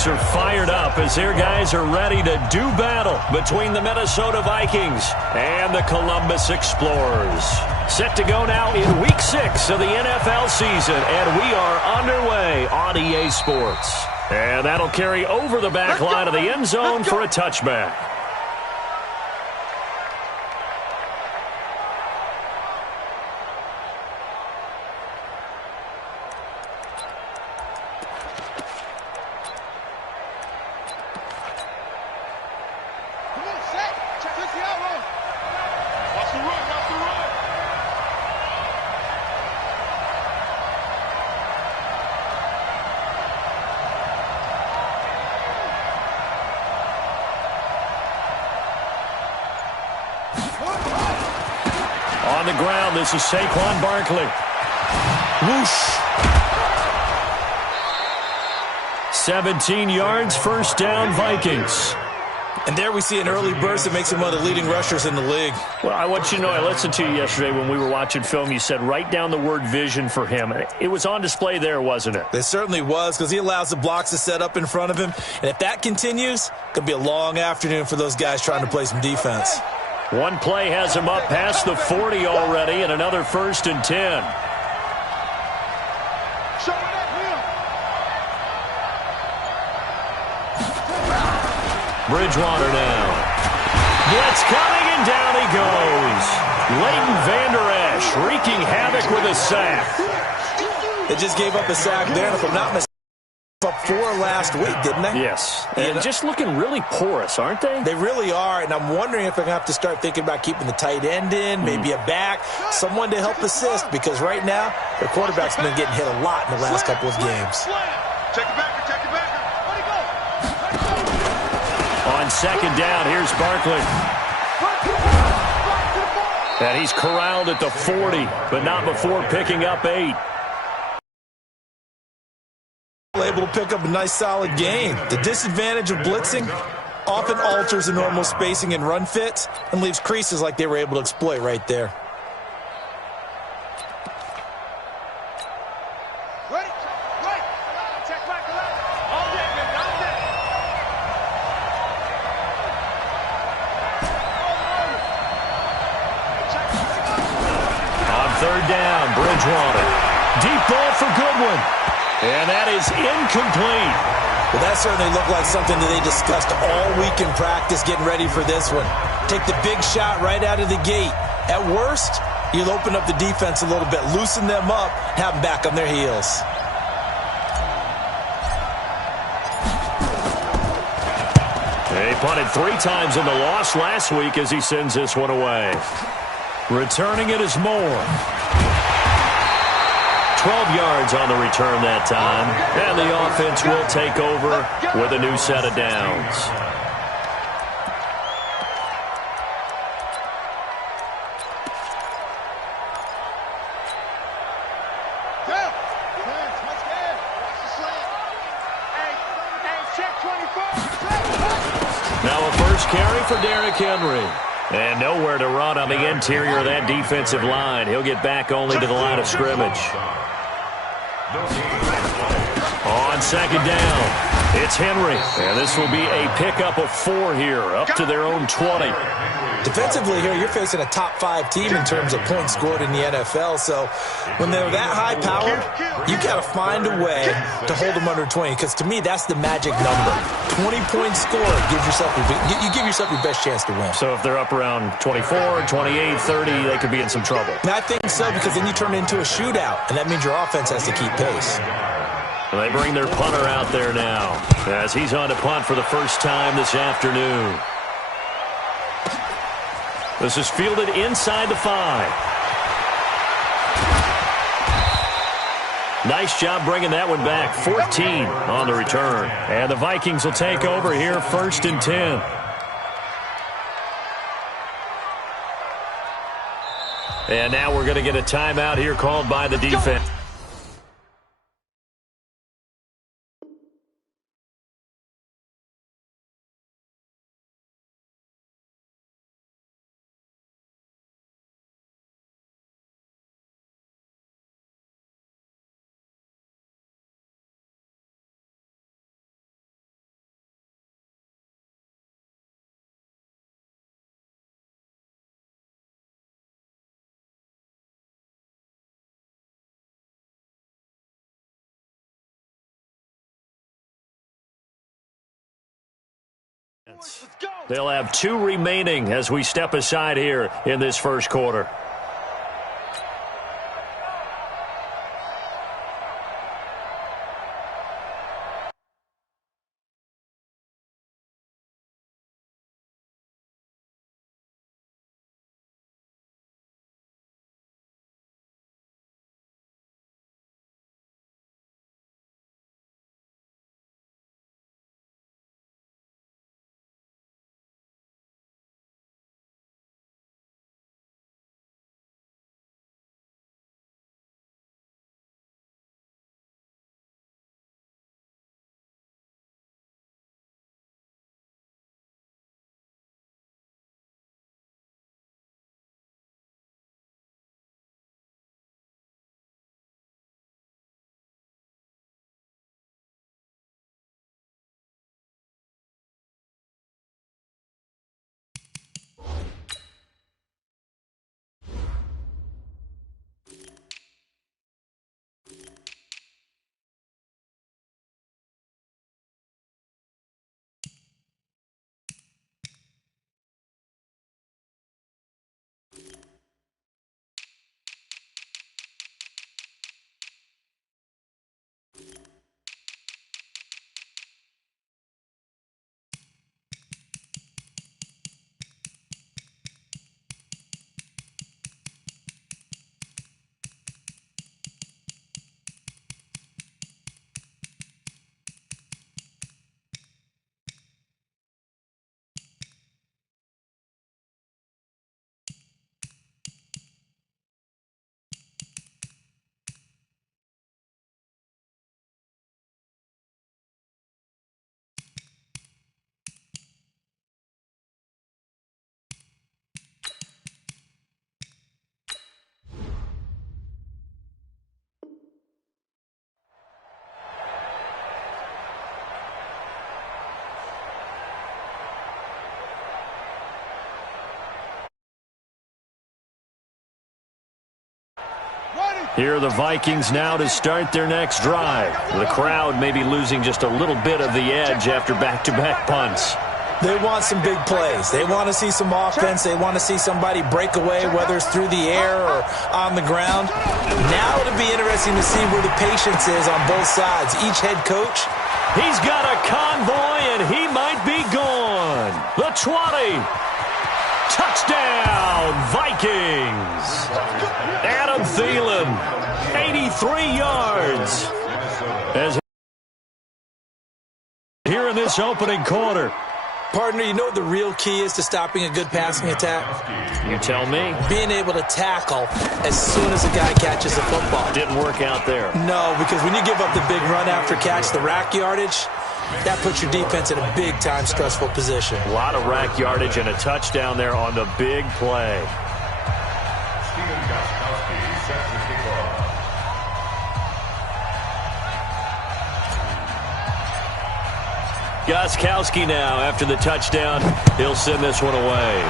folks are fired up as their guys are ready to do battle between the Minnesota Vikings and the Columbus Explorers. Set to go now in Week 6 of the NFL season, and we are underway on EA Sports. And that'll carry over the back line of the end zone for a touchback. On the ground, this is Saquon Barkley. Whoosh. 17 yards, first down, Vikings. And there we see an early burst that makes him one of the leading rushers in the league. Well, I want you to know, I listened to you yesterday when we were watching film. You said write down the word vision for him. It was on display there, wasn't it? It certainly was, because he allows the blocks to set up in front of him. And if that continues, it could be a long afternoon for those guys trying to play some defense. One play has him up past the 40 already, and another 1st and 10. Bridgewater now. Blitz coming, and down he goes. Leighton Vander Esch wreaking havoc with a sack. They just gave up a sack there, and if I'm not mistaken, up 4 last week, didn't they? Yes. And just looking really porous, aren't they? They really are, and I'm wondering if they're going to have to start thinking about keeping the tight end in, maybe a back, someone to help assist, because right now, their quarterback's been getting hit a lot in the last couple of games. Check it back, check it back. On second down, here's Barkley. And he's corralled at the 40, but not before picking up 8. Able to pick up a nice solid gain. The disadvantage of blitzing often alters the normal spacing and run fits and leaves creases like they were able to exploit right there. On third down, Bridgewater. Deep ball for Goodwin. And that is incomplete. Well, that certainly looked like something that they discussed all week in practice getting ready for this one. Take the big shot right out of the gate. At worst, you'll open up the defense a little bit, loosen them up, have them back on their heels. He punted 3 times in the loss last week as he sends this one away. Returning it is Moore. 12 yards on the return that time. And the offense will take over with a new set of downs. Now a first carry for Derrick Henry. And nowhere to run on the interior of that defensive line. He'll get back only to the line of scrimmage. On second down, it's Henry. And this will be a pickup of 4 here, up to their own 20. Defensively here, you're facing a top-5 team in terms of points scored in the NFL. So when they're that high-powered, you got to find a way to hold them under 20. Because to me, that's the magic number. 20 points scored gives yourself you give yourself your best chance to win. So if they're up around 24, 28, 30, they could be in some trouble. And I think so, because then you turn it into a shootout, and that means your offense has to keep pace. And they bring their punter out there now as he's on to punt for the first time this afternoon. This is fielded inside the 5. Nice job bringing that one back. 14 on the return. And the Vikings will take over here, 1st and 10. And now we're going to get a timeout here called by the defense. offense. They'll have 2 remaining as we step aside here in this first quarter. Here are the Vikings now to start their next drive. The crowd may be losing just a little bit of the edge after back-to-back punts. They want some big plays. They want to see some offense. They want to see somebody break away, whether it's through the air or on the ground. Now it'll be interesting to see where the patience is on both sides. Each head coach. He's got a convoy, and he might be gone. The 20. Touchdown, Vikings. Adam Thielen, 83 yards. As here in this opening quarter. Partner, you know what the real key is to stopping a good passing attack? You tell me. Being able to tackle as soon as a guy catches the football. Didn't work out there. No, because when you give up the big run after catch, the rack yardage, that puts your defense in a big-time stressful position. A lot of rack yardage and a touchdown there on the big play. Gostkowski now after the touchdown. He'll send this one away.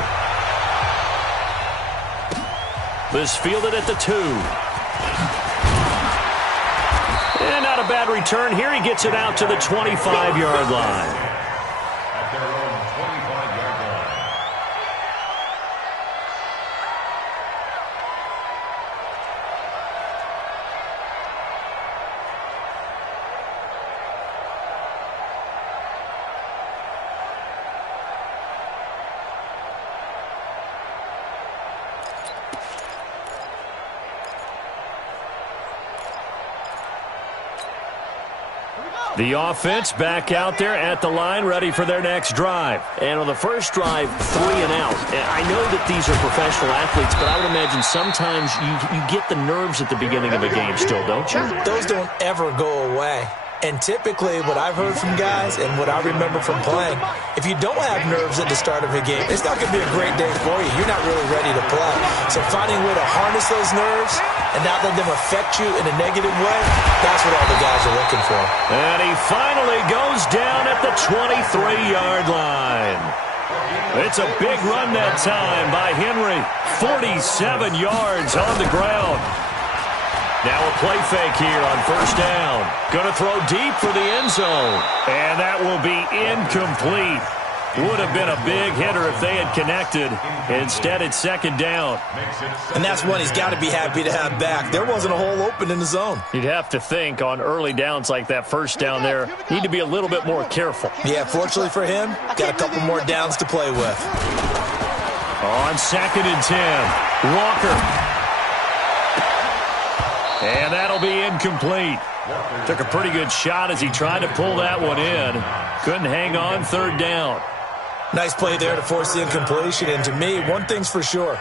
This fielded at the 2. And not a bad return. Here he gets it out to the 25-yard line. At their own 25-yard line. The offense back out there at the line, ready for their next drive. And on the first drive, 3 and out. And I know that these are professional athletes, but I would imagine sometimes you get the nerves at the beginning of a game still, don't you? Those don't ever go away. And typically, what I've heard from guys and what I remember from playing, if you don't have nerves at the start of a game, it's not going to be a great day for you. You're not really ready to play. So finding a way to harness those nerves and not let them affect you in a negative way, that's what all the guys are looking for. And he finally goes down at the 23-yard line. It's a big run that time by Henry. 47 yards on the ground. Now a play fake here on first down. Going to throw deep for the end zone. And that will be incomplete. Would have been a big hitter if they had connected. Instead, it's second down. And that's one he's got to be happy to have back. There wasn't a hole open in the zone. You'd have to think on early downs like that first down there, need to be a little bit more careful. Yeah, fortunately for him, got a couple more downs to play with. On 2nd and 10, Walker. And that'll be incomplete. Took a pretty good shot as he tried to pull that one in. Couldn't hang on 3rd down. Nice play there to force the incompletion. And to me, one thing's for sure.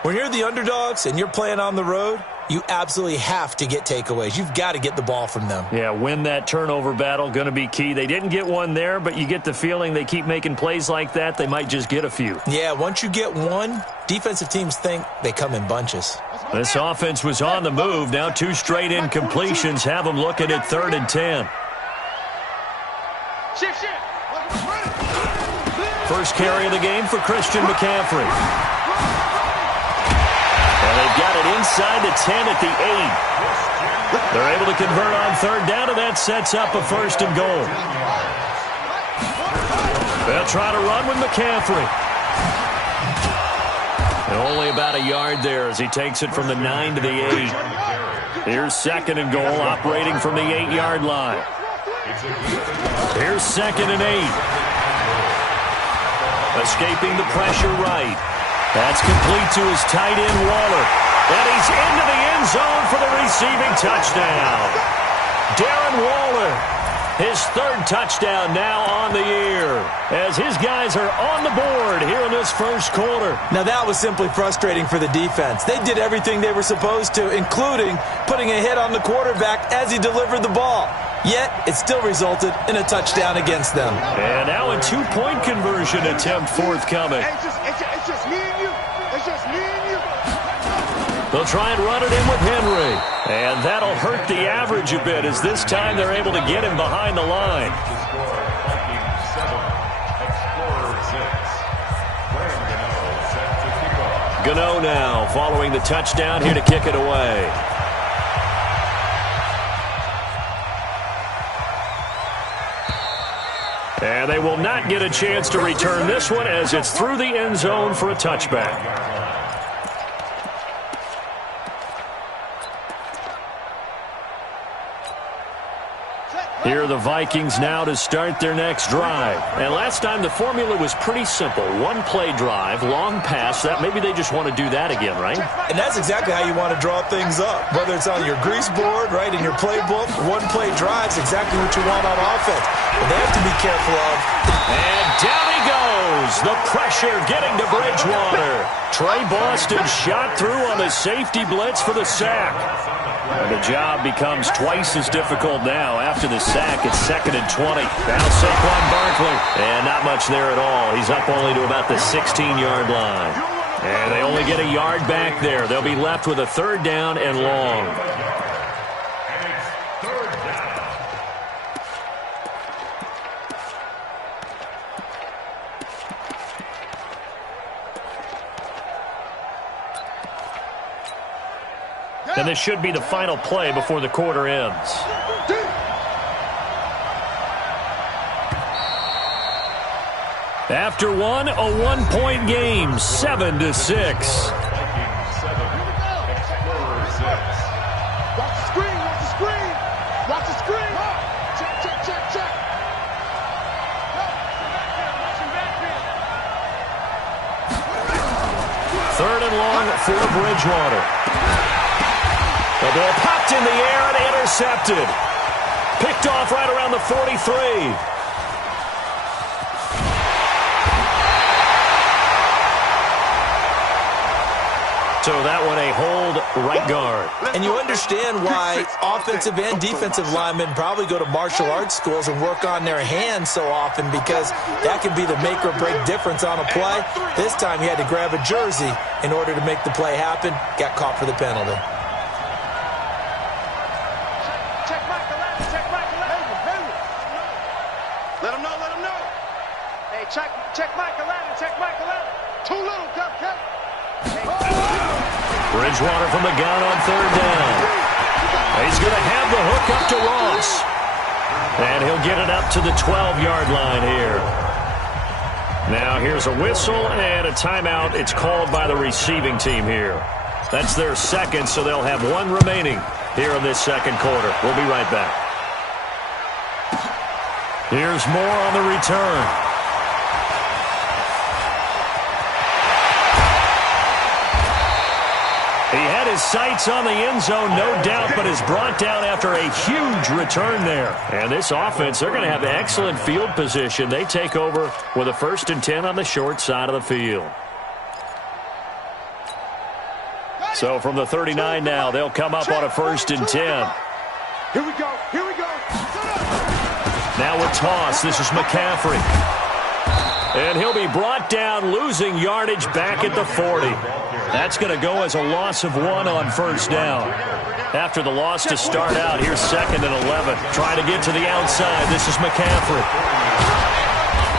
When you're the underdogs and you're playing on the road, you absolutely have to get takeaways. You've got to get the ball from them. Yeah, win that turnover battle, going to be key. They didn't get one there, but you get the feeling they keep making plays like that, they might just get a few. Yeah, once you get one, defensive teams think they come in bunches. This offense was on the move. Now 2 straight incompletions have them looking at 3rd and 10. First carry of the game for Christian McCaffrey. And they've got it inside the 10 at the 8. They're able to convert on 3rd down, and that sets up a 1st and goal. They'll try to run with McCaffrey. And only about a yard there as he takes it from the 9 to the 8. Here's 2nd and goal, operating from the 8-yard line. Here's 2nd and 8. Escaping the pressure right. That's complete to his tight end, Waller. And he's into the end zone for the receiving touchdown. Darren Waller, his 3rd touchdown now on the year, as his guys are on the board here in this first quarter. Now that was simply frustrating for the defense. They did everything they were supposed to, including putting a hit on the quarterback as he delivered the ball. Yet, it still resulted in a touchdown against them. And now a 2-point conversion attempt forthcoming. It's just me and you. It's just me and you. They'll try and run it in with Henry. And that'll hurt the average a bit as this time they're able to get him behind the line. Gano now following the touchdown here to kick it away. And they will not get a chance to return this one as it's through the end zone for a touchback. Here are the Vikings now to start their next drive. And last time the formula was pretty simple. 1-play drive, long pass. That maybe they just want to do that again, right? And that's exactly how you want to draw things up. Whether it's on your grease board, right, in your playbook, 1-play drive's exactly what you want on offense. But they have to be careful of. And down he goes. The pressure getting to Bridgewater. Trey Boston shot through on the safety blitz for the sack. And the job becomes twice as difficult now after the sack. It's 2nd and 20. Now Saquon Barkley. And not much there at all. He's up only to about the 16-yard line. And they only get a yard back there. They'll be left with a 3rd down and long. And this should be the final play before the quarter ends. After one, a 1-point game, 7-6. Watch the screen, watch the screen. Watch the screen. Check. 3rd and long for Bridgewater. The ball popped in the air and intercepted. Picked off right around the 43. So that one a hold right guard. And you understand why offensive and defensive linemen probably go to martial arts schools and work on their hands so often, because that can be the make or break difference on a play. This time he had to grab a jersey in order to make the play happen. Got caught for the penalty. Let him know. Hey, check Michael Allen. Too little, cut. Bridgewater from the gun on 3rd down. He's going to have the hook up to Ross. And he'll get it up to the 12-yard line here. Now here's a whistle and a timeout. It's called by the receiving team here. That's their second, so they'll have one remaining here in this second quarter. We'll be right back. Here's more on the return. He had his sights on the end zone, no doubt, but is brought down after a huge return there. And this offense, they're going to have excellent field position. They take over with a 1st and 10 on the short side of the field. So from the 39 now, they'll come up on a 1st and 10. Here we go. Here we go. Now a toss. This is McCaffrey. And he'll be brought down, losing yardage back at the 40. That's going to go as a loss of 1 on 1st down. After the loss to start out, here's 2nd and 11. Trying to get to the outside. This is McCaffrey.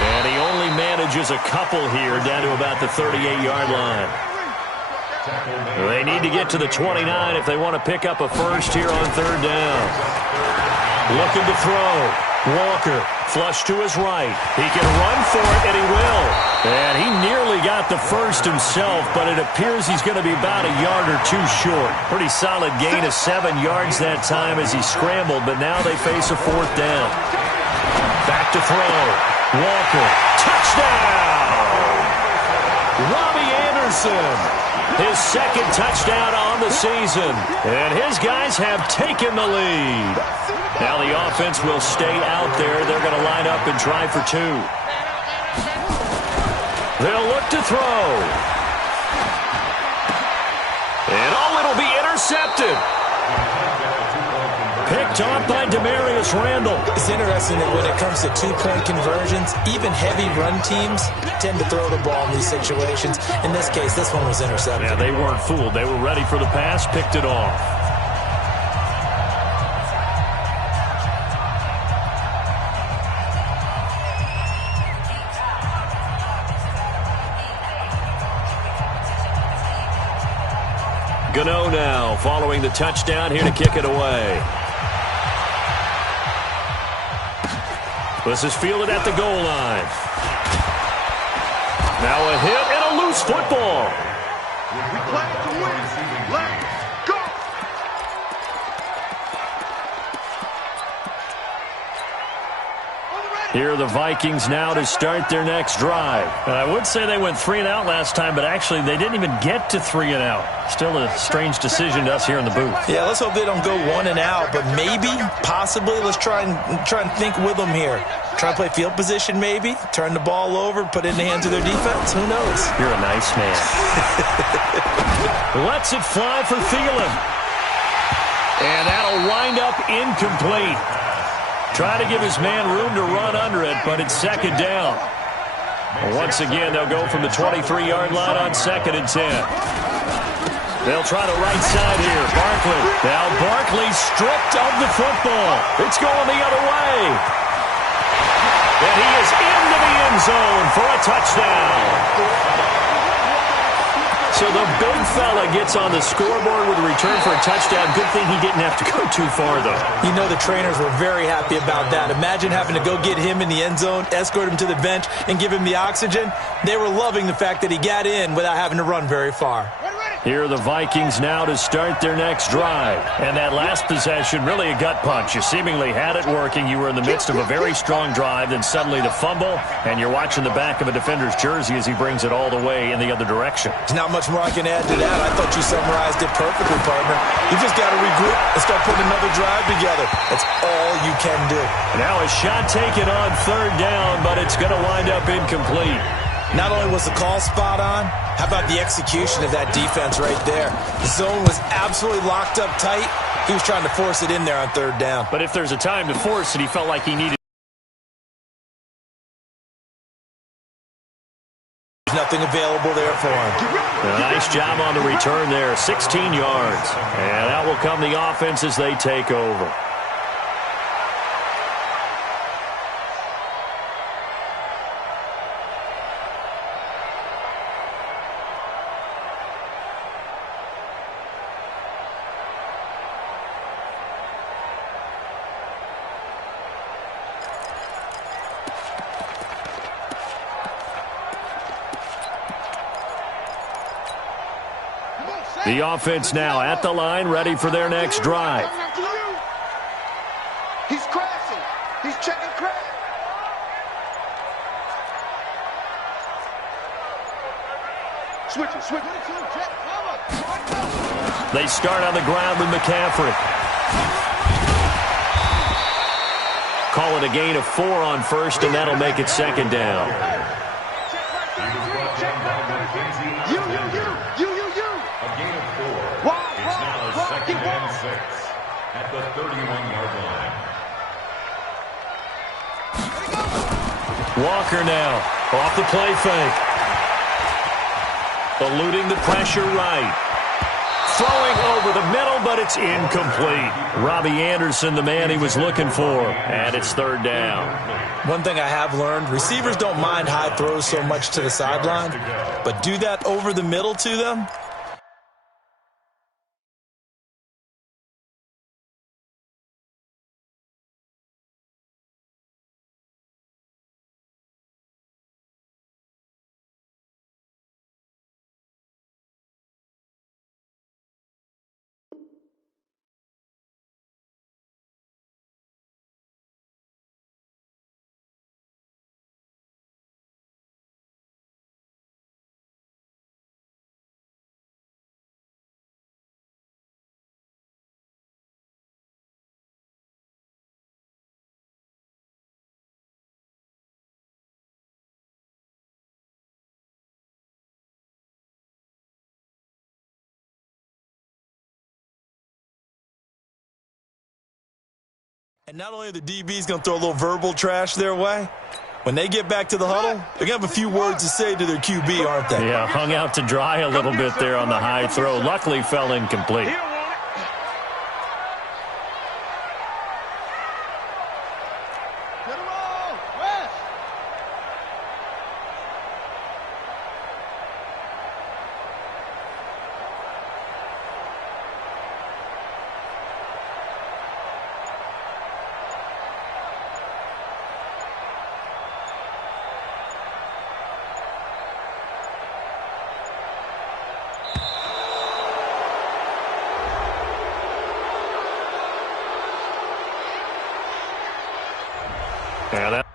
And he only manages a couple here down to about the 38-yard line. They need to get to the 29 if they want to pick up a first here on 3rd down. Looking to throw. Walker, flush to his right. He can run for it, and he will. And he nearly got the first himself, but it appears he's going to be about a yard or 2 short. Pretty solid gain of 7 yards that time as he scrambled, but now they face a 4th down. Back to throw. Walker, touchdown! Robbie Anderson. His 2nd touchdown on the season. And his guys have taken the lead. Now the offense will stay out there. They're going to line up and try for 2. They'll look to throw. And it'll be intercepted. Picked off by Demarius Randall. It's interesting that when it comes to 2-point conversions, even heavy run teams tend to throw the ball in these situations. In this case, this one was intercepted. Yeah, they weren't fooled. They were ready for the pass, picked it off. Gano now following the touchdown here to kick it away. This is fielded at the goal line. Now a hit and a loose football. We play to win. Let's go. Here are the Vikings now to start their next drive. And I would say they went 3 and out last time, but actually they didn't even get to 3 and out. Still a strange decision to us here in the booth. Yeah, let's hope they don't go 1 and out, but maybe, possibly, let's try and think with them here. Try and play field position maybe, turn the ball over, put it in the hands of their defense. Who knows? You're a nice man. Lets it fly for Thielen. And that'll wind up incomplete. Try to give his man room to run under it, but it's 2nd down. Once again, they'll go from the 23-yard line on 2nd and 10. They'll try the right side here. Barkley. Now Barkley stripped of the football. It's going the other way. And he is into the end zone for a touchdown. So the big fella gets on the scoreboard with a return for a touchdown. Good thing he didn't have to go too far, though. You know the trainers were very happy about that. Imagine having to go get him in the end zone, escort him to the bench, and give him the oxygen. They were loving the fact that he got in without having to run very far. Here are the Vikings now to start their next drive. And that last possession, really a gut punch. You seemingly had it working. You were in the midst of a very strong drive, then suddenly the fumble, and you're watching the back of a defender's jersey as he brings it all the way in the other direction. There's not much more I can add to that. I thought you summarized it perfectly, partner. You just got to regroup and start putting another drive together. That's all you can do. Now a shot taken on 3rd down, but it's going to wind up incomplete. Not only was the call spot on, how about the execution of that defense right there? The zone was absolutely locked up tight. He was trying to force it in there on 3rd down. But if there's a time to force it, he felt like he needed. There's nothing available there for him. A nice job on the return there, 16 yards. And that will come the offense as they take over. The offense now at the line, ready for their next drive. He's crashing. He's checking crash. Switch it. They start on the ground with McCaffrey. Call it a gain of 4 on first, and that'll make it second down. You. A gain of 4. It's now second and 6 at the 31-yard line. Walker now off the play fake. Eluding the pressure right. Throwing over the middle, but it's incomplete. Robbie Anderson, the man he was looking for, and it's third down. One thing I have learned, receivers don't mind high throws so much to the sideline, but do that over the middle to them. And not only are the DBs going to throw a little verbal trash their way, when they get back to the huddle, they're going to have a few words to say to their QB, aren't they? Yeah, hung out to dry a little bit there on the high throw. Luckily fell incomplete. Yeah, that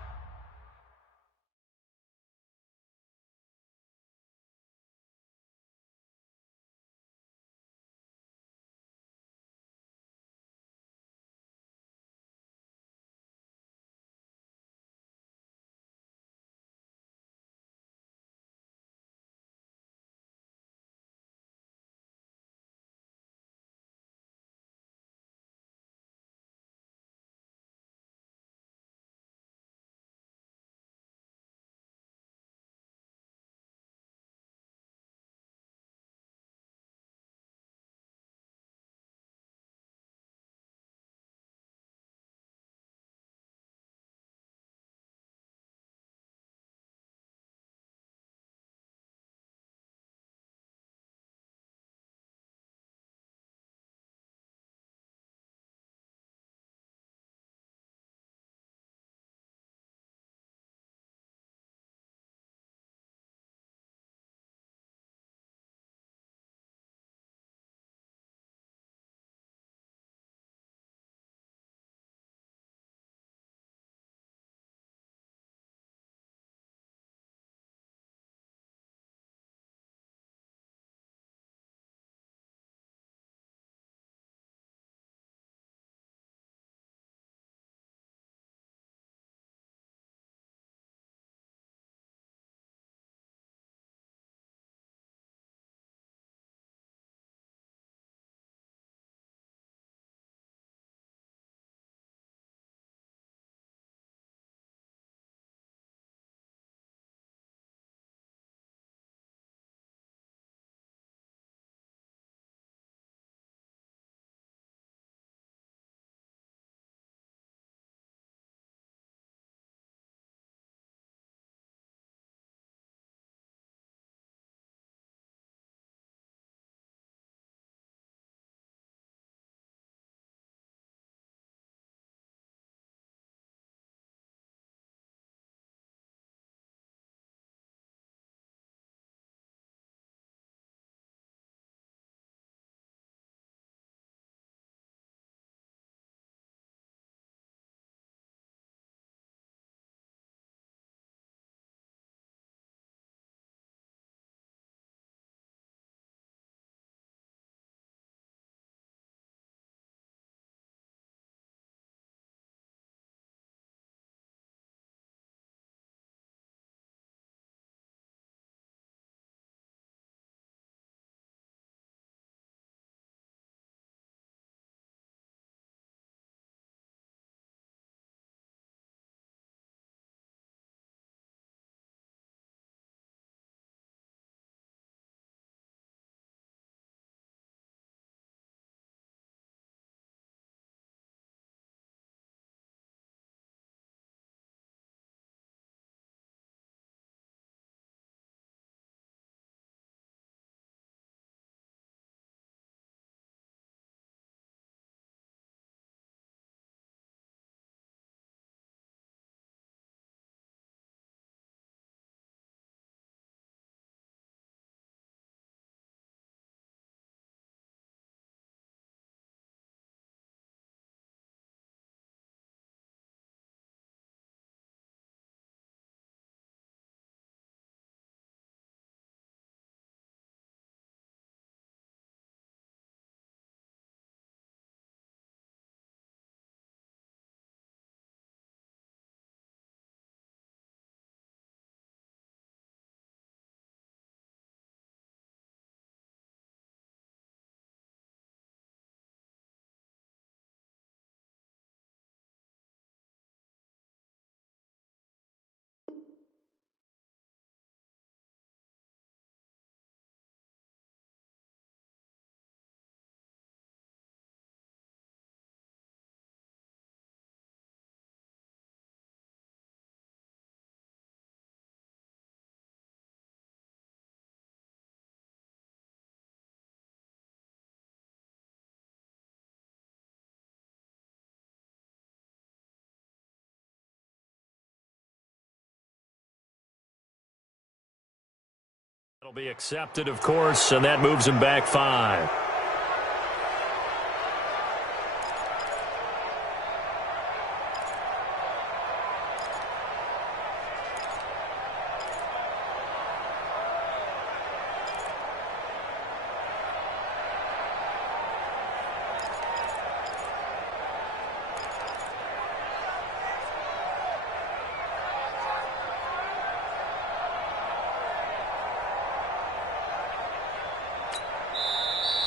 It'll be accepted, of course, and that moves him back 5.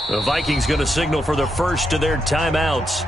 The Vikings going to signal for the first of their timeouts.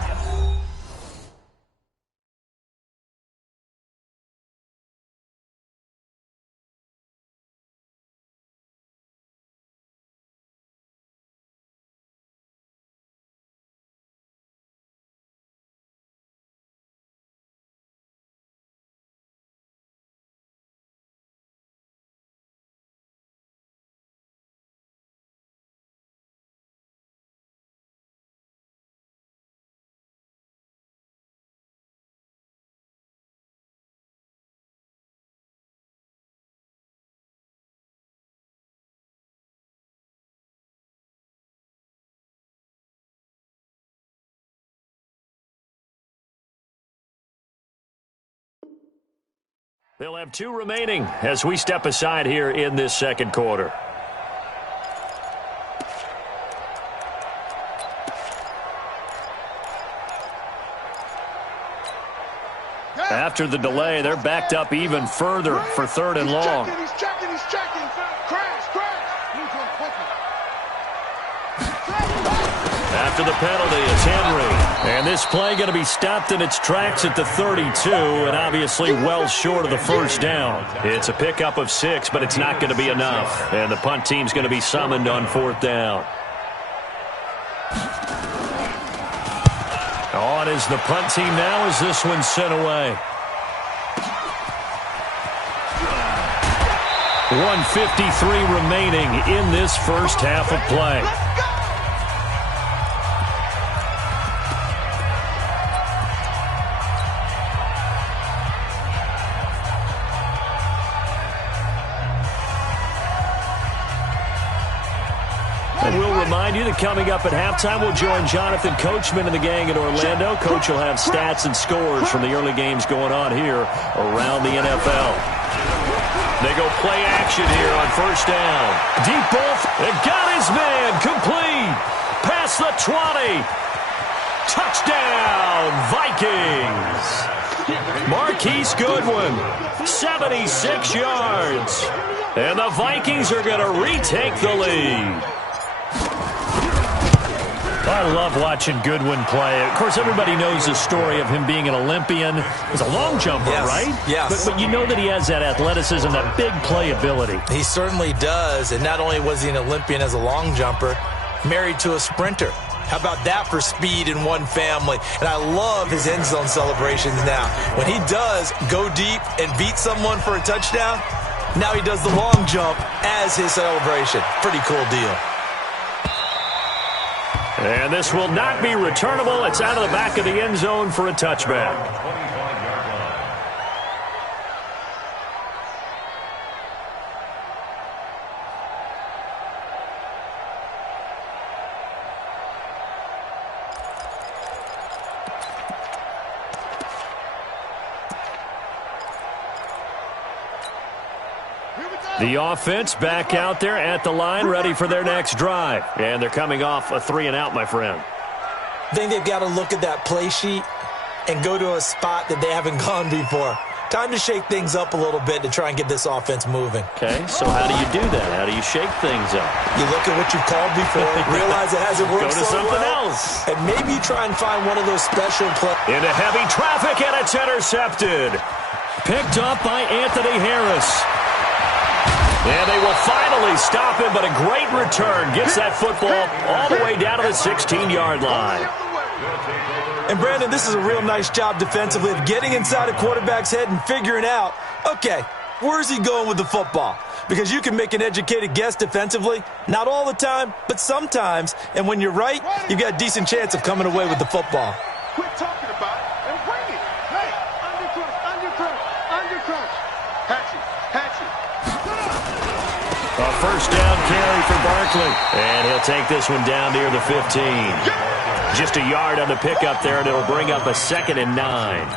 They'll have 2 remaining as we step aside here in this second quarter. After the delay, they're backed up even further for 3rd and long. He's checking. Crash. After the penalty, it's Henry. And this play going to be stopped in its tracks at the 32, and obviously well short of the first down. It's a pickup of 6, but it's not going to be enough. And the punt team's going to be summoned on 4th down. On is the punt team now as this one's sent away. 1:53 remaining in this first half of play. And we'll remind you that coming up at halftime, we'll join Jonathan Coachman and the gang in Orlando. Coach will have stats and scores from the early games going on here around the NFL. They go play action here on 1st down. Deep ball. They got his man. Complete. Past the 20. Touchdown, Vikings. Marquise Goodwin, 76 yards. And the Vikings are going to retake the lead. I love watching Goodwin play. Of course, everybody knows the story of him being an Olympian. He's a long jumper, right? Yes. But you know that he has that athleticism, that big playability. He certainly does. And not only was he an Olympian as a long jumper, married to a sprinter. How about that for speed in one family? And I love his end zone celebrations now. When he does go deep and beat someone for a touchdown, now he does the long jump as his celebration. Pretty cool deal. And this will not be returnable. It's out of the back of the end zone for a touchback. The offense back out there at the line, ready for their next drive. And they're coming off a 3-and-out, my friend. I think they've got to look at that play sheet and go to a spot that they haven't gone before. Time to shake things up a little bit to try and get this offense moving. Okay, so how do you do that? How do you shake things up? You look at what you've called before, realize it hasn't worked so well. Go to something else. And maybe try and find one of those special plays. Into heavy traffic, and it's intercepted. Picked up by Anthony Harris. And they will finally stop him, but a great return. Gets that football all the way down to the 16-yard line. And, Brandon, this is a real nice job defensively of getting inside a quarterback's head and figuring out, okay, where's he going with the football? Because you can make an educated guess defensively, not all the time, but sometimes. And when you're right, you've got a decent chance of coming away with the football. Quit talking about it and bring it. Hey, under crunch. Hatchet. A first down carry for Barkley. And he'll take this one down near the 15. Just a yard on the pickup there, and it'll bring up a 2nd and 9.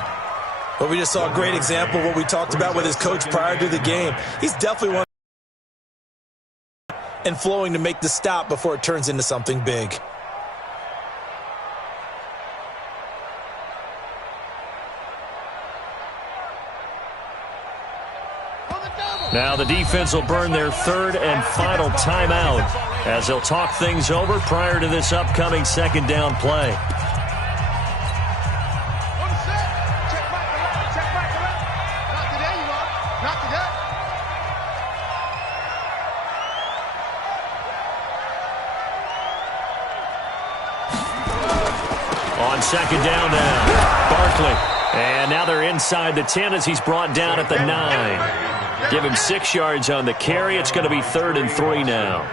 Well, we just saw a great example of what we talked about with his coach prior to the game. He's definitely one and flowing to make the stop before it turns into something big. Now the defense will burn their 3rd and final timeout as they'll talk things over prior to this upcoming 2nd down play. On 2nd down now, Barkley. And now they're inside the 10 as he's brought down at the 9. Give him 6 yards on the carry. It's going to be 3rd and 3 now.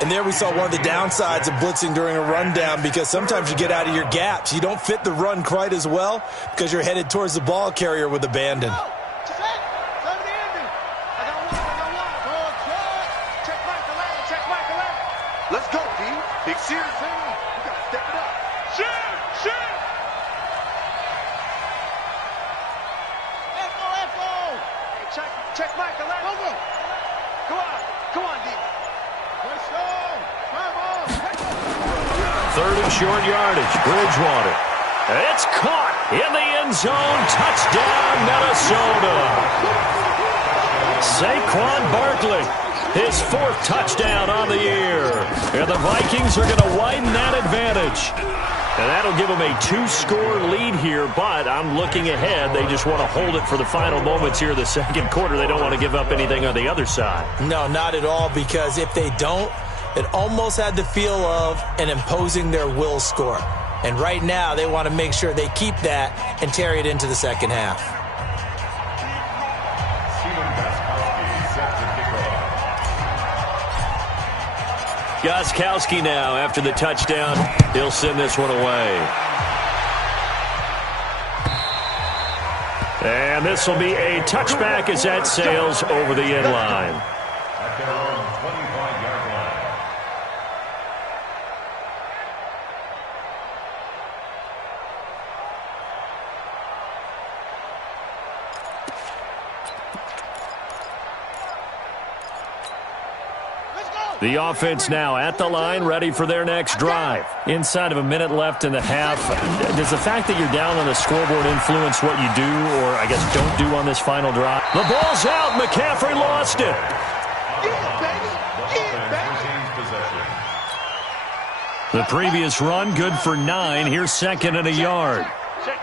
And there we saw one of the downsides of blitzing during a rundown, because sometimes you get out of your gaps. You don't fit the run quite as well because you're headed towards the ball carrier with abandon. Let's go, D. Big series. You got to step it up. Shoot! Check Mike 11. Come on, D. Let's go. 3rd and short yardage, Bridgewater. It's caught in the end zone. Touchdown, Minnesota. Saquon Barkley, his 4th touchdown on the year. And the Vikings are going to widen that advantage. And that'll give them a 2-score lead here, but I'm looking ahead. They just want to hold it for the final moments here of the 2nd quarter. They don't want to give up anything on the other side. No, not at all, because if they don't, it almost had the feel of an imposing their will score. And right now, they want to make sure they keep that and carry it into the 2nd half. Gostkowski now, after the touchdown, he'll send this one away. And this will be a touchback as that sails over the end line. At their own 25-yard line. The offense now at the line, ready for their next drive. Inside of a minute left in the half, does the fact that you're down on the scoreboard influence what you do, or I guess don't do on this final drive? The ball's out. McCaffrey lost it. The previous run, good for 9. Here's 2nd and a yard. Check.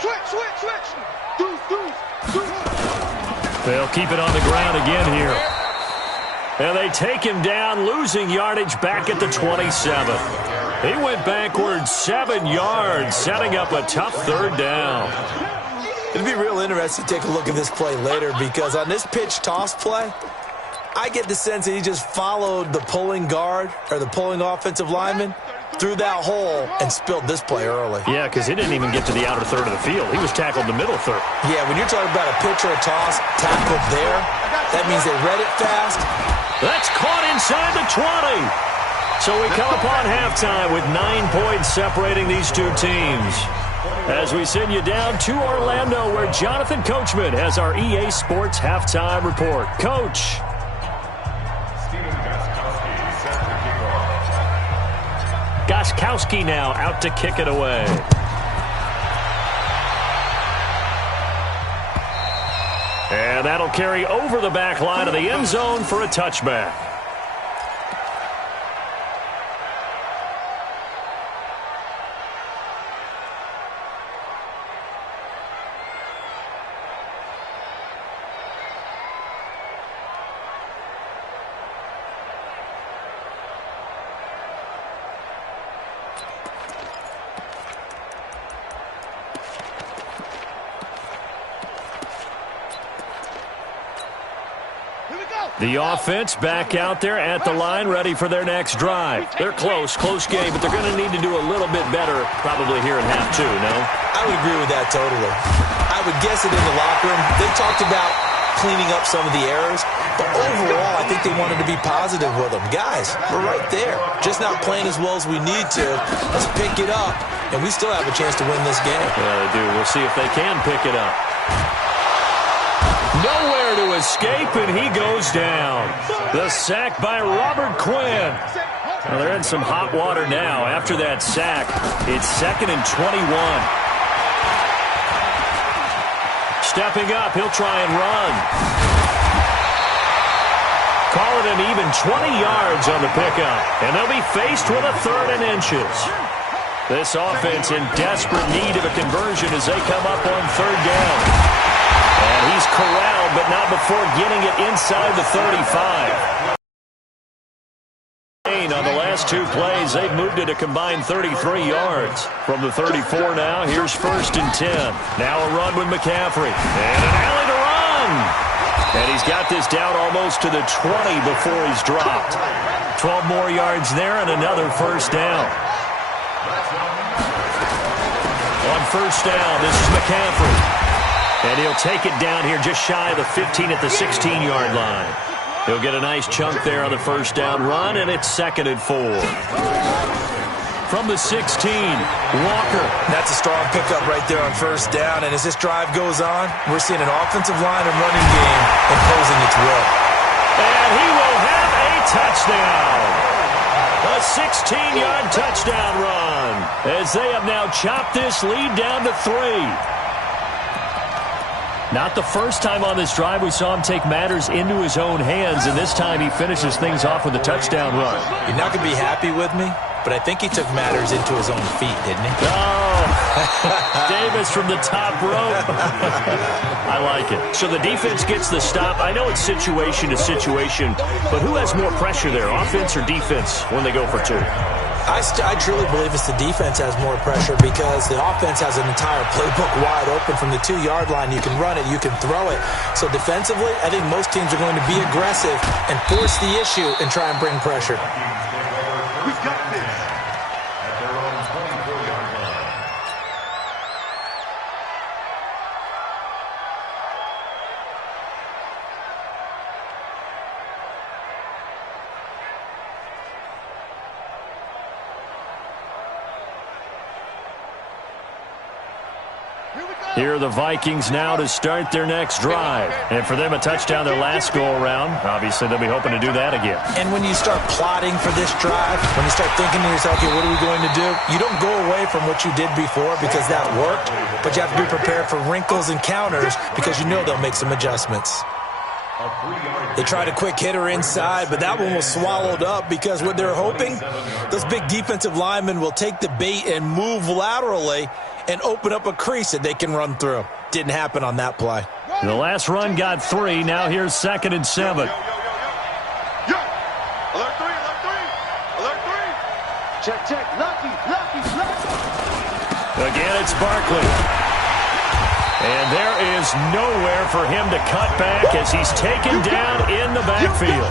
Switch. They'll keep it on the ground again here. And they take him down, losing yardage back at the 27. He went backwards 7 yards, setting up a tough 3rd down. It'd be real interesting to take a look at this play later, because on this pitch toss play, I get the sense that he just followed the pulling guard or the pulling offensive lineman through that hole and spilled this play early. Yeah, because he didn't even get to the outer third of the field. He was tackled in the middle third. Yeah, when you're talking about a pitch or a toss tackled there, that means they read it fast. That's caught inside the 20. So we come upon halftime with 9 points separating these two teams. As we send you down to Orlando, where Jonathan Coachman has our EA Sports halftime report. Coach. Gostkowski now out to kick it away. And that'll carry over the back line of the end zone for a touchback. The offense back out there at the line, ready for their next drive. They're close game, but they're going to need to do a little bit better probably here in half two, no? I would agree with that totally. I would guess it in the locker room. They talked about cleaning up some of the errors. But overall, I think they wanted to be positive with them. Guys, we're right there. Just not playing as well as we need to. Let's pick it up, and we still have a chance to win this game. Yeah, they do. We'll see if they can pick it up. Nowhere to escape, and he goes down. The sack by Robert Quinn. Well, they're in some hot water now. After that sack, it's 2nd and 21. Stepping up, he'll try and run. Call it an even 20 yards on the pickup, and they'll be faced with a 3rd and inches. This offense in desperate need of a conversion as they come up on 3rd down. And he's corralled, but not before getting it inside the 35. On the last 2 plays, they've moved it a combined 33 yards. From the 34 now, here's 1st and 10. Now a run with McCaffrey. And an alley to run. And he's got this down almost to the 20 before he's dropped. 12 more yards there and another 1st down. On 1st down, this is McCaffrey. And he'll take it down here just shy of the 15 at the 16-yard line. He'll get a nice chunk there on the 1st down run, and it's 2nd and 4. From the 16, Walker. That's a strong pickup right there on 1st down, and as this drive goes on, we're seeing an offensive line and running game imposing its will. And he will have a touchdown. A 16-yard touchdown run as they have now chopped this lead down to 3. Not the first time on this drive we saw him take matters into his own hands, and this time he finishes things off with a touchdown run. You're not going to be happy with me, but I think he took matters into his own feet, didn't he? Oh, Davis from the top rope. I like it. So the defense gets the stop. I know it's situation to situation, but who has more pressure there, offense or defense, when they go for 2? I truly believe it's the defense has more pressure because the offense has an entire playbook wide open from the 2-yard line. You can run it, you can throw it. So defensively, I think most teams are going to be aggressive and force the issue and try and bring pressure. We got this. At their own 24-yard line. Here are the Vikings now to start their next drive. And for them, a touchdown their last go-around. Obviously, they'll be hoping to do that again. And when you start plotting for this drive, when you start thinking to yourself, okay, what are we going to do? You don't go away from what you did before because that worked, but you have to be prepared for wrinkles and counters because you know they'll make some adjustments. They tried a quick hitter inside, but that one was swallowed up because what they're hoping, those big defensive linemen will take the bait and move laterally and open up a crease that they can run through. Didn't happen on that play. The last run got 3. Now here's 2nd and 7. Alert 3, alert 3, alert 3. Check, lucky. Again, it's Barkley. And there is nowhere for him to cut back as he's taken down in the backfield.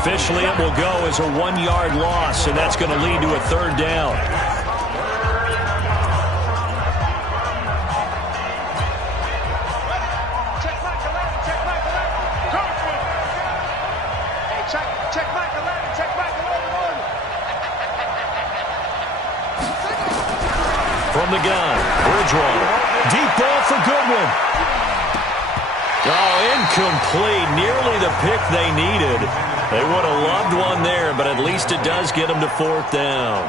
Officially, it will go as a 1-yard loss, and that's going to lead to a 3rd down. From the gun, Bridgewater. Deep ball for Goodwin. Oh, incomplete. Nearly the pick they needed. They would have loved one there, but at least it does get them to 4th down.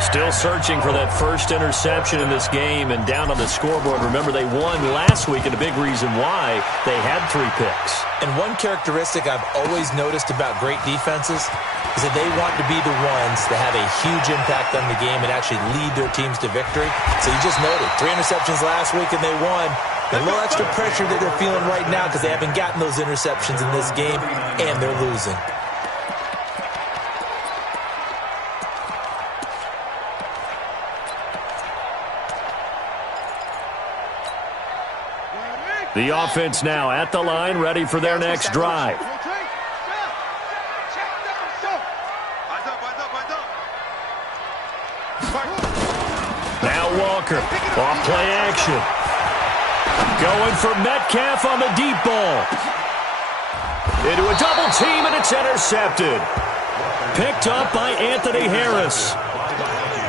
Still searching for that first interception in this game and down on the scoreboard. Remember, they won last week, and a big reason why they had 3 picks. And one characteristic I've always noticed about great defenses is that they want to be the ones that have a huge impact on the game and actually lead their teams to victory. So you just noted 3 interceptions last week and they won. A little extra pressure that they're feeling right now because they haven't gotten those interceptions in this game and they're losing. The offense now at the line, ready for their next drive. Now Walker, off play action. Going for Metcalf on the deep ball. Into a double team, and it's intercepted. Picked up by Anthony Harris.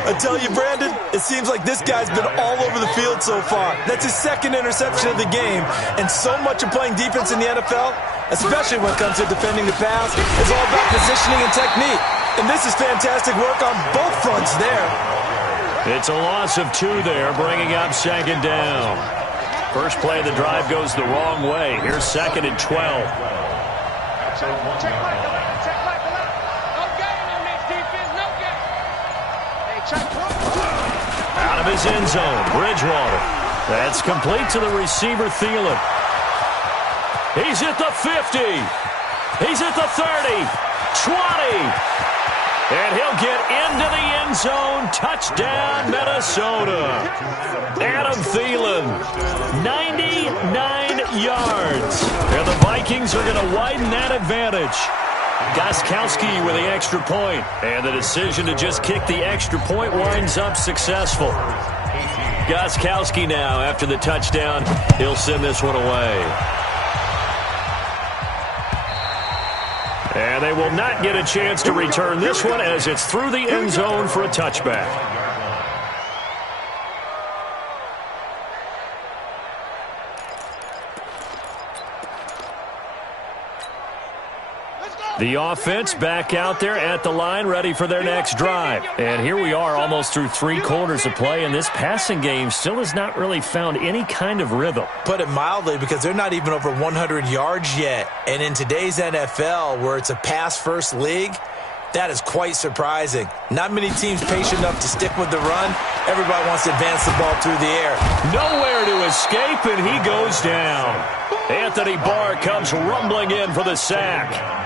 I tell you, Brandon, it seems like this guy's been all over the field so far. That's his second interception of the game, and so much of playing defense in the NFL, especially when it comes to defending the pass, is all about positioning and technique. And this is fantastic work on both fronts there. It's a loss of 2 there, bringing up second down. First play of the drive goes the wrong way. Here's 2nd and 12. Check Mike 11. Check Mike 11. No game on this defense. No game. Hey, check. Out of his end zone, Bridgewater. That's complete to the receiver, Thielen. He's at the 50. He's at the 30. 20. And he'll get into the end zone. Touchdown, Minnesota. Adam Thielen, 99 yards. And the Vikings are going to widen that advantage. Gostkowski with the extra point. And the decision to just kick the extra point winds up successful. Gostkowski now, after the touchdown, he'll send this one away. And they will not get a chance to return this one as it's through the end zone for a touchback. The offense back out there at the line, ready for their next drive. And here we are almost through 3 quarters of play, and this passing game still has not really found any kind of rhythm. Put it mildly, because they're not even over 100 yards yet. And in today's NFL, where it's a pass-first league, that is quite surprising. Not many teams patient enough to stick with the run. Everybody wants to advance the ball through the air. Nowhere to escape, and he goes down. Anthony Barr comes rumbling in for the sack.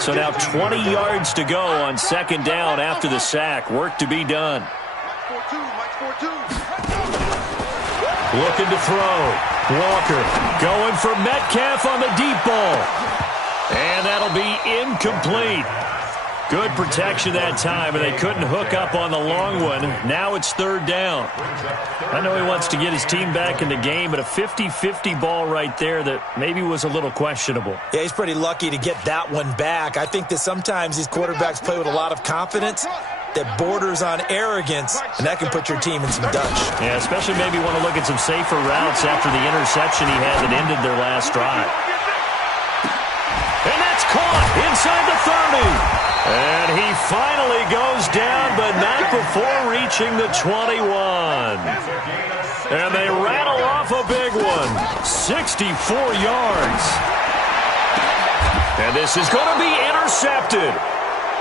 So now 20 yards to go on second down after the sack. Work to be done. Looking to throw. Walker going for Metcalf on the deep ball. And that'll be incomplete. Good protection that time, and they couldn't hook up on the long one. Now it's third down. I know he wants to get his team back in the game, but a 50-50 ball right there that maybe was a little questionable. Yeah, he's pretty lucky to get that one back. I think that sometimes these quarterbacks play with a lot of confidence that borders on arrogance, and that can put your team in some dutch. Yeah, especially maybe want to look at some safer routes after the interception he had that ended their last drive. And that's caught inside the 30. And he finally goes down, but not before reaching the 21. And they rattle off a big one. 64 yards. And this is going to be intercepted.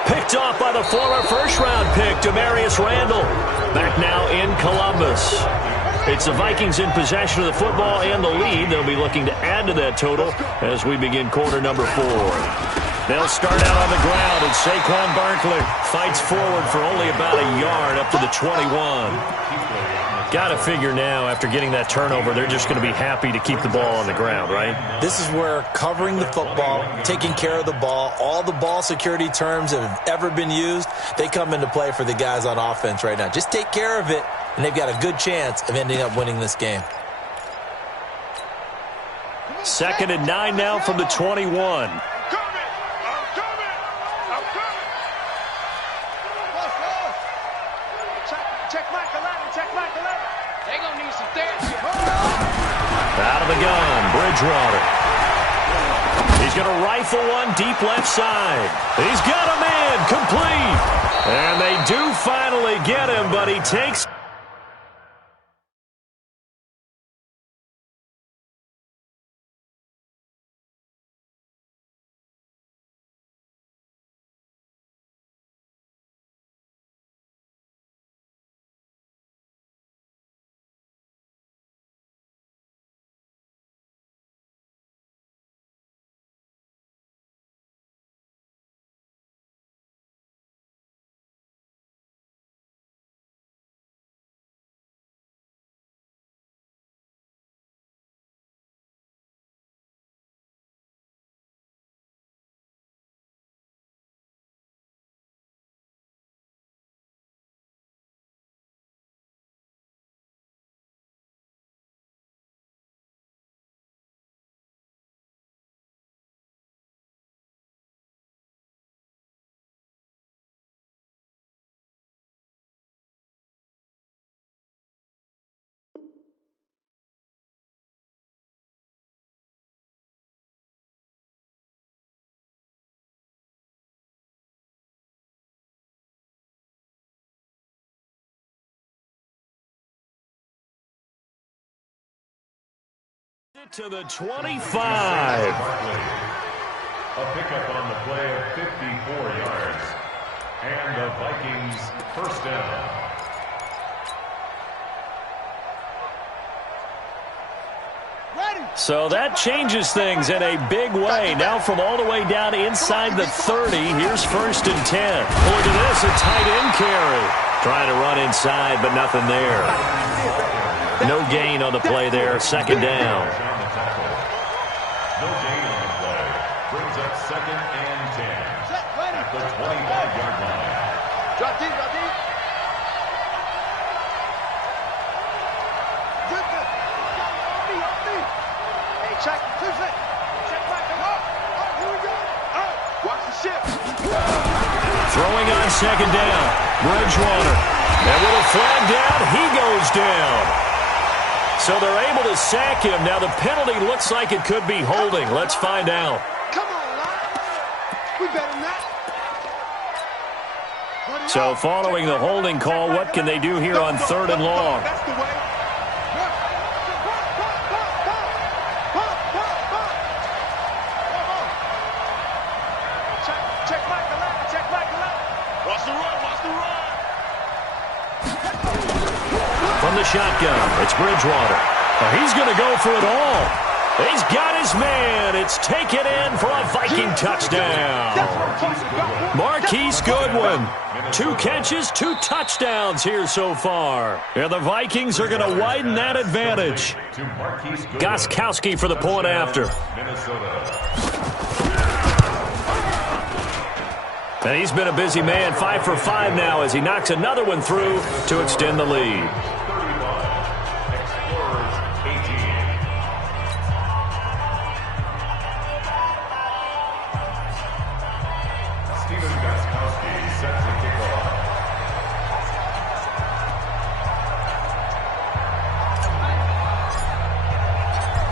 Picked off by the former first-round pick, Demarius Randall. Back now in Columbus. It's the Vikings in possession of the football and the lead. They'll be looking to add to that total as we begin quarter number 4. They'll start out on the ground, and Saquon Barkley fights forward for only about a yard up to the 21. Got to figure now, after getting that turnover, they're just going to be happy to keep the ball on the ground, right? This is where covering the football, taking care of the ball, all the ball security terms that have ever been used, they come into play for the guys on offense right now. Just take care of it, and they've got a good chance of ending up winning this game. 2nd and 9 now from the 21. Out of the gun, Bridgewater. He's going to rifle one deep left side. He's got a man, complete. And they do finally get him, but he takes To the 25. A pickup on the play of 54 yards. And the Vikings first down. So that changes things in a big way. Now from all the way down inside the 30, here's 1st and 10. Look at this, a tight end carry. Trying to run inside, but nothing there. No gain on the play there, 2nd down. No gain on the play. Brings up 2nd and 10. At the 25-yard line. Drop deep, drop deep. Hey, check. Check back. Here we go. Watch the ship. Throwing on 2nd down. Bridgewater. And with a flag down, he goes down. So they're able to sack him. Now the penalty looks like it could be holding. Let's find out. Come on, lad. We better than that. So following the holding call, what can they do here on 3rd and long? That's the way. Check Michael out. Check Michael out. Watch the run. Watch the run. From the shotgun, it's Bridgewater. Well, he's going to go for it all. He's got his man. It's taken in for a Viking touchdown. Marquise Goodwin. 2 catches, 2 touchdowns here so far. And the Vikings are going to widen that advantage. Gostkowski for the point after. And he's been a busy man, 5 for 5 now as he knocks another one through to extend the lead.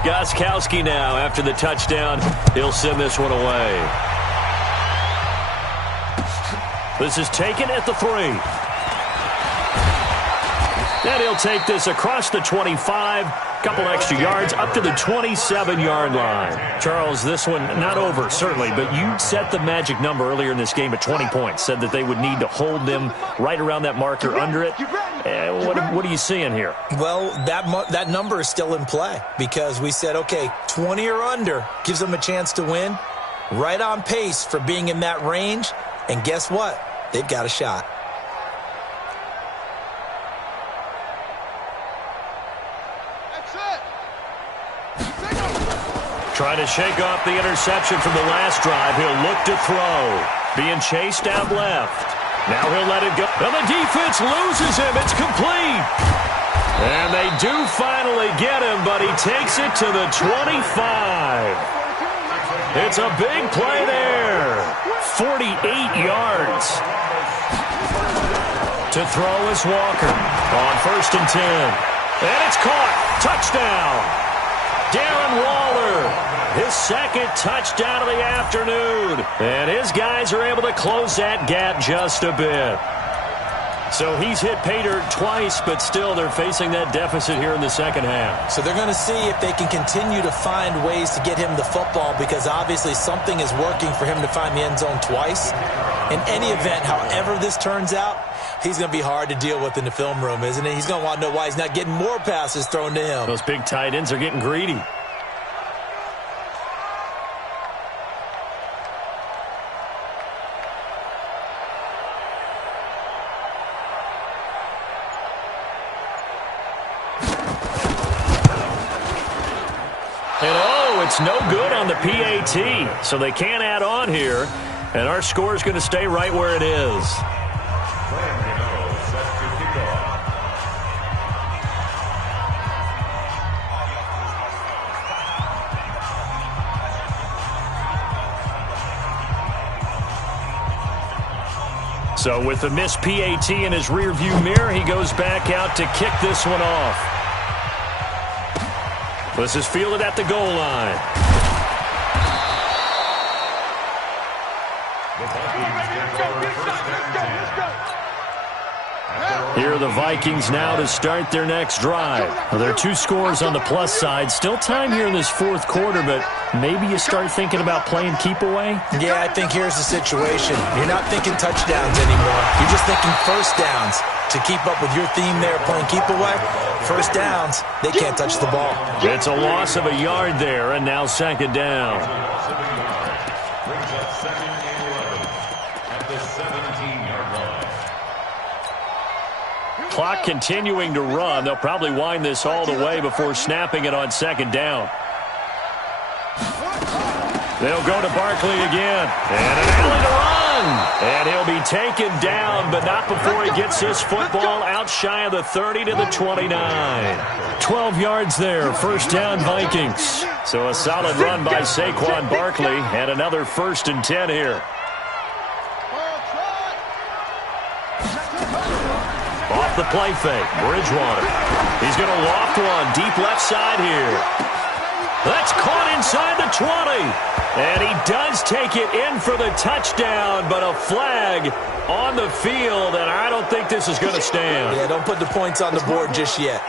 Gostkowski now after the touchdown. He'll send this one away. This is taken at the 3. And he'll take this across the 25. Couple extra yards up to the 27-yard line. Charles, this one not over, certainly, but you set the magic number earlier in this game at 20 points. Said that they would need to hold them right around that marker under it. What are you seeing here? Well, that number is still in play because we said, okay, 20 or under gives them a chance to win. Right on pace for being in that range. And guess what? They've got a shot. Trying to shake off the interception from the last drive. He'll look to throw. Being chased out left. Now he'll let it go. And the defense loses him. It's complete. And they do finally get him, but he takes it to the 25. It's a big play there. 48 yards. To throw is Walker on 1st and 10. And it's caught. Touchdown. Darren Waller. His 2nd touchdown of the afternoon. And his guys are able to close that gap just a bit. So he's hit pay dirt twice, but still they're facing that deficit here in the 2nd half. So they're going to see if they can continue to find ways to get him the football because obviously something is working for him to find the end zone twice. In any event, however this turns out, he's going to be hard to deal with in the film room, isn't he? He's going to want to know why he's not getting more passes thrown to him. Those big tight ends are getting greedy. It's no good on the PAT, so they can't add on here, and our score is going to stay right where it is. So with the missed PAT in his rearview mirror, he goes back out to kick this one off. This is fielded at the goal line. Here are the Vikings now to start their next drive. Well, there are 2 scores on the plus side. Still time here in this fourth quarter, but maybe you start thinking about playing keep away? Yeah, I think here's the situation. You're not thinking touchdowns anymore. You're just thinking first downs. To keep up with your theme there, playing keep away, first downs, they can't touch the ball. It's a loss of a yard there, and now second down. Brings up second and 11 at the 17-yard line. Clock continuing to run. They'll probably wind this all the way before snapping it on second down. They'll go to Barkley again. And an alley to run. And he'll be taken down, but not before he gets this football out shy of the 30 to the 29. 12 yards there, first down Vikings. So a solid run by Saquon Barkley, and another 1st and 10 here. Off the play fake, Bridgewater. He's going to loft one deep left side here. That's caught inside the 20. And he does take it in for the touchdown, but a flag on the field, and I don't think this is going to stand. Yeah, don't put the points on the board just yet.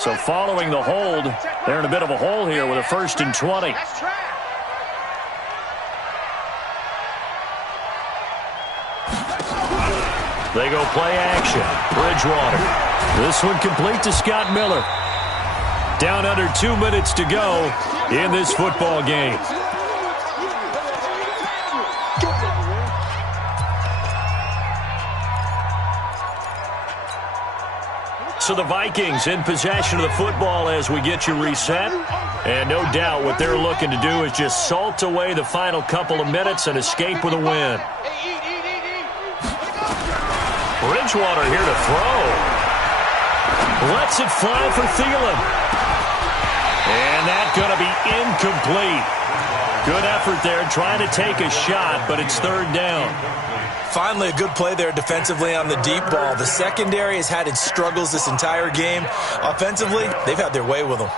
So following the hold, they're in a bit of a hole here with a 1st and 20. They go play action. Bridgewater. This one complete to Scott Miller. Down under 2 minutes to go in this football game. So the Vikings in possession of the football as we get you reset. And no doubt what they're looking to do is just salt away the final couple of minutes and escape with a win. Bridgewater here to throw. Lets it fly for Thielen. And that's going to be incomplete. Good effort there trying to take a shot, but it's 3rd down. Finally, a good play there defensively on the deep ball. The secondary has had its struggles this entire game. Offensively, they've had their way with them.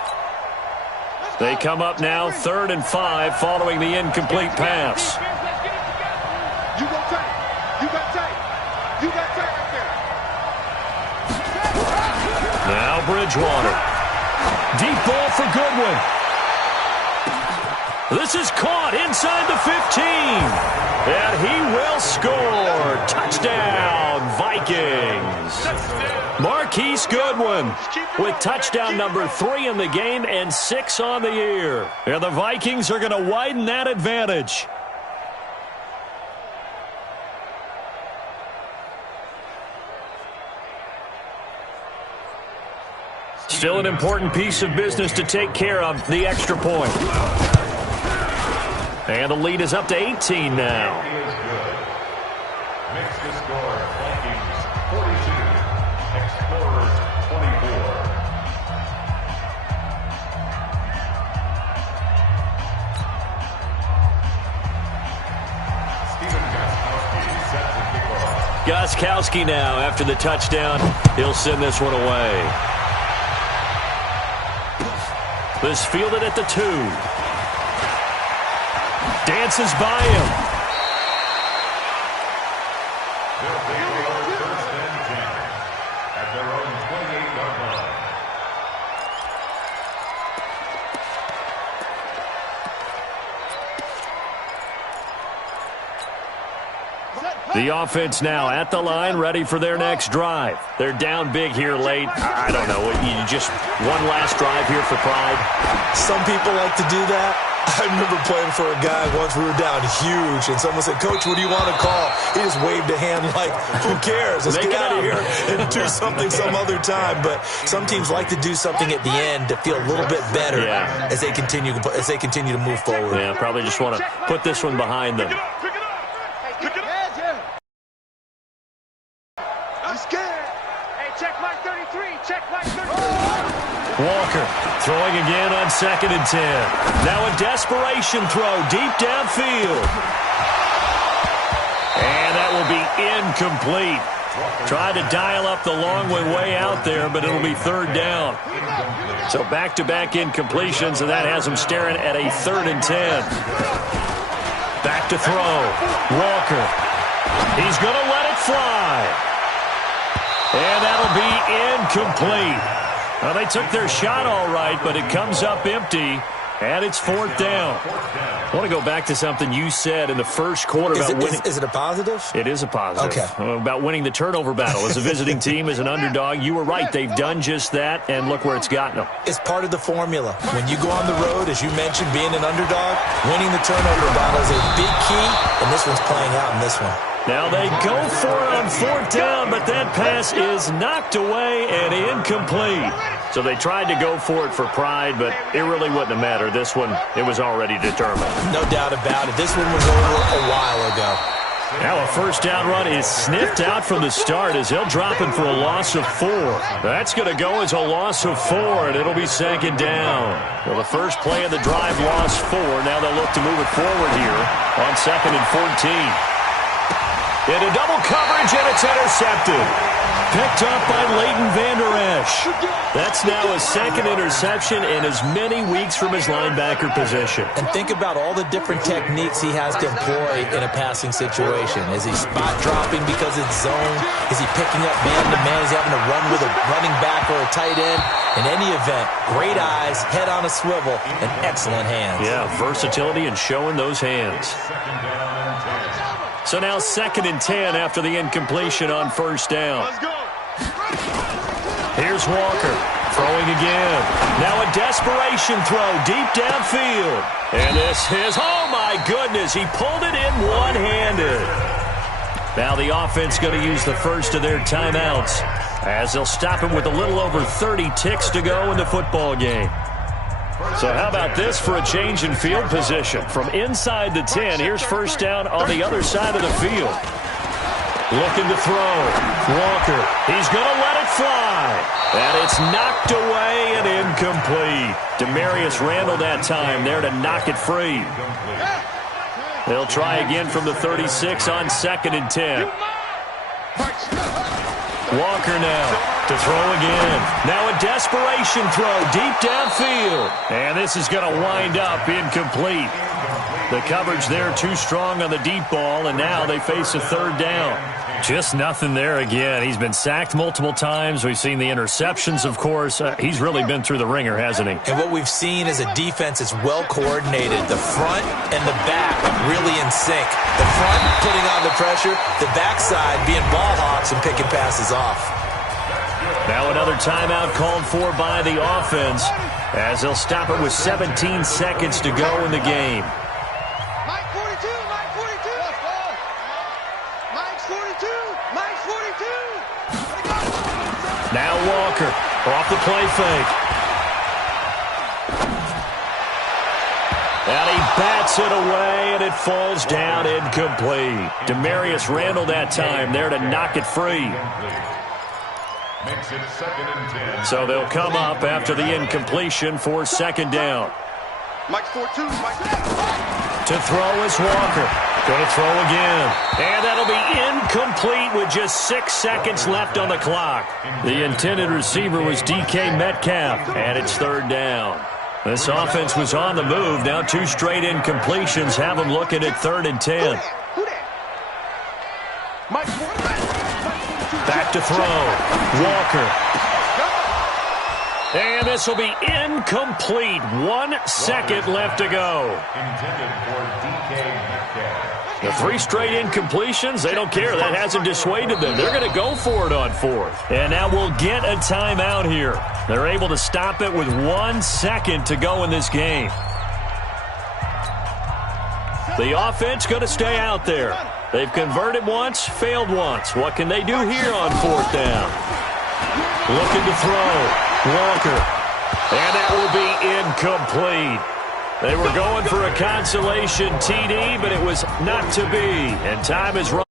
They come up now 3rd and 5 following the incomplete pass. You go tight. You got tight. You got tight right there. Now Bridgewater. Deep ball for Goodwin. This is caught inside the 15. And he will score. Touchdown, Vikings. Marquise Goodwin with touchdown number 3 in the game and 6 on the year. And the Vikings are going to widen that advantage. Still an important piece of business to take care of, the extra point. And the lead is up to 18 now. Makes the score Vikings 42, Explorers 24. Stephen Gostkowski sets the kickoff. Gostkowski now after the touchdown. He'll send this one away. This fielded at the 2. Dances by him. They'll take over 1st and 10 at their own 28-yard line. The offense now at the line, ready for their next drive. They're down big here late. I don't know. You just one last drive here for pride. Some people like to do that. I remember playing for a guy once. We were down huge, and someone said, "Coach, what do you want to call?" He just waved a hand like, "Who cares? Let's get out of here and do something some other time." But some teams like to do something at the end to feel a little bit better as they continue to move forward. Yeah, probably just want to put this one behind them. Pick it up. Pick it up. I'm scared. Hey, check Mike 33. Check Mike 33. Walker throwing again on 2nd and 10. Now a desperation throw deep downfield. And that will be incomplete. Tried to dial up the long way out there, but it'll be third down. So back-to-back incompletions, and that has him staring at a 3rd and 10. Back to throw. Walker. He's going to let it fly. And that'll be incomplete. Well, they took their shot all right, but it comes up empty, and it's 4th down. I want to go back to something you said in the first quarter about winning. Is it a positive? It is a positive. Okay. About winning the turnover battle as a visiting team, as an underdog. You were right. They've done just that, and look where it's gotten them. It's part of the formula. When you go on the road, as you mentioned, being an underdog, winning the turnover battle is a big key, and this one's playing out in this one. Now they go for it on 4th down, but that pass is knocked away and incomplete. So they tried to go for it for pride, but it really wouldn't have mattered. This one, it was already determined. No doubt about it. This one was over a while ago. Now a 1st down run is sniffed out from the start as they'll drop him for a loss of 4. That's going to go as a loss of 4, and it'll be 2nd down. Well, the first play of the drive lost 4. Now they'll look to move it forward here on 2nd and 14. Into double coverage, and it's intercepted. Picked up by Leighton Vander Esch. That's now his 2nd interception in as many weeks from his linebacker position. And think about all the different techniques he has to employ in a passing situation. Is he spot dropping because it's zone? Is he picking up man-to-man? Is he having to run with a running back or a tight end? In any event, great eyes, head on a swivel, and excellent hands. Yeah, versatility and showing those hands. So now 2nd and 10 after the incompletion on 1st down. Let's go. Here's Walker throwing again. Now a desperation throw deep downfield. And this is, oh my goodness, he pulled it in one-handed. Now the offense going to use the first of their timeouts as they'll stop him with a little over 30 ticks to go in the football game. So how about this for a change in field position? From inside the 10, here's 1st down on the other side of the field. Looking to throw. Walker, he's going to let it fly. And it's knocked away and incomplete. Demarius Randall that time there to knock it free. They'll try again from the 36 on 2nd and 10. Walker now to throw again. Now a desperation throw deep downfield. And this is going to wind up incomplete. The coverage there too strong on the deep ball, and now they face a 3rd down. Just nothing there again. He's been sacked multiple times. We've seen the interceptions, of course. He's really been through the ringer, hasn't he? And what we've seen is a defense that's well coordinated. The front and the back really in sync. The front putting on the pressure, the backside being ball hawks and picking passes off. Now another timeout called for by the offense as they'll stop it with 17 seconds to go in the game. Mike 42, Mike 42. Mike's 42, Mike's 42. Now Walker off the play fake. And he bats it away, and it falls down incomplete. Demarius Randall that time there to knock it free. Makes it 2nd and 10. So they'll come up after the incompletion for 2nd down. Mike's 42, Mike. To throw is Walker. Going to throw again. And that'll be incomplete with just 6 seconds left on the clock. The intended receiver was DK Metcalf, and it's 3rd down. This offense was on the move. Now 2 straight incompletions have them looking at 3rd and 10. Back to throw. Walker. And this will be incomplete. 1 second left to go. Intended for DK Metcalf. The 3 straight incompletions, they don't care. That hasn't dissuaded them. They're going to go for it on 4th. And now we'll get a timeout here. They're able to stop it with 1 second to go in this game. The offense going to stay out there. They've converted once, failed once. What can they do here on 4th down? Looking to throw. Walker. And that will be incomplete. They were going for a consolation TD, but it was not to be. And time is running.